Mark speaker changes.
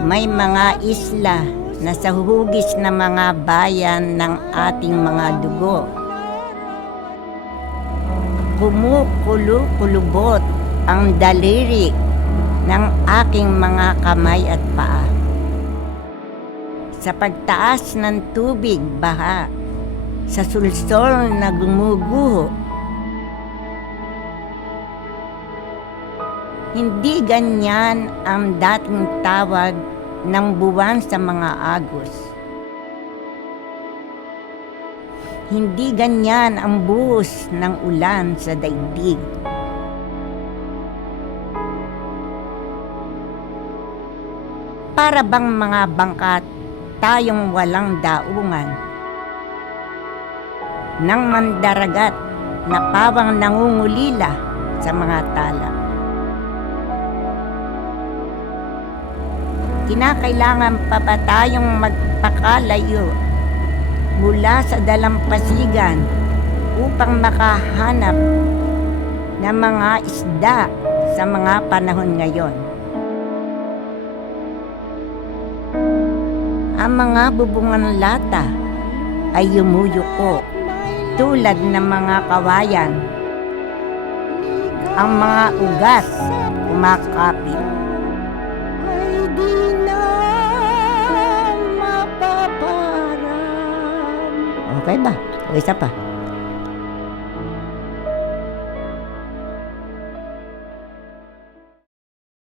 Speaker 1: May mga isla na sa hugis na mga bayan ng ating mga dugo. Kumukulo-kulubot ang daliri ng aking mga kamay at paa. Sa pagtaas ng tubig, baha, sa sulsol na gumuguho, Hindi ganyan ang dating tawag ng buwan sa mga agos. Hindi ganyan ang buhos ng ulan sa daigdig. Para bang mga bangkat tayong walang daungan. Nang mandaragat na pawang nangungulila sa mga tala. Kinakailangan pa ba tayong magpakalayo mula sa dalampasigan upang makahanap ng mga isda sa mga panahon ngayon. Ang mga bubungan lata ay yumuyuko tulad ng mga kawayan. Ang mga ugas kumakapit. Okay ba? O isa?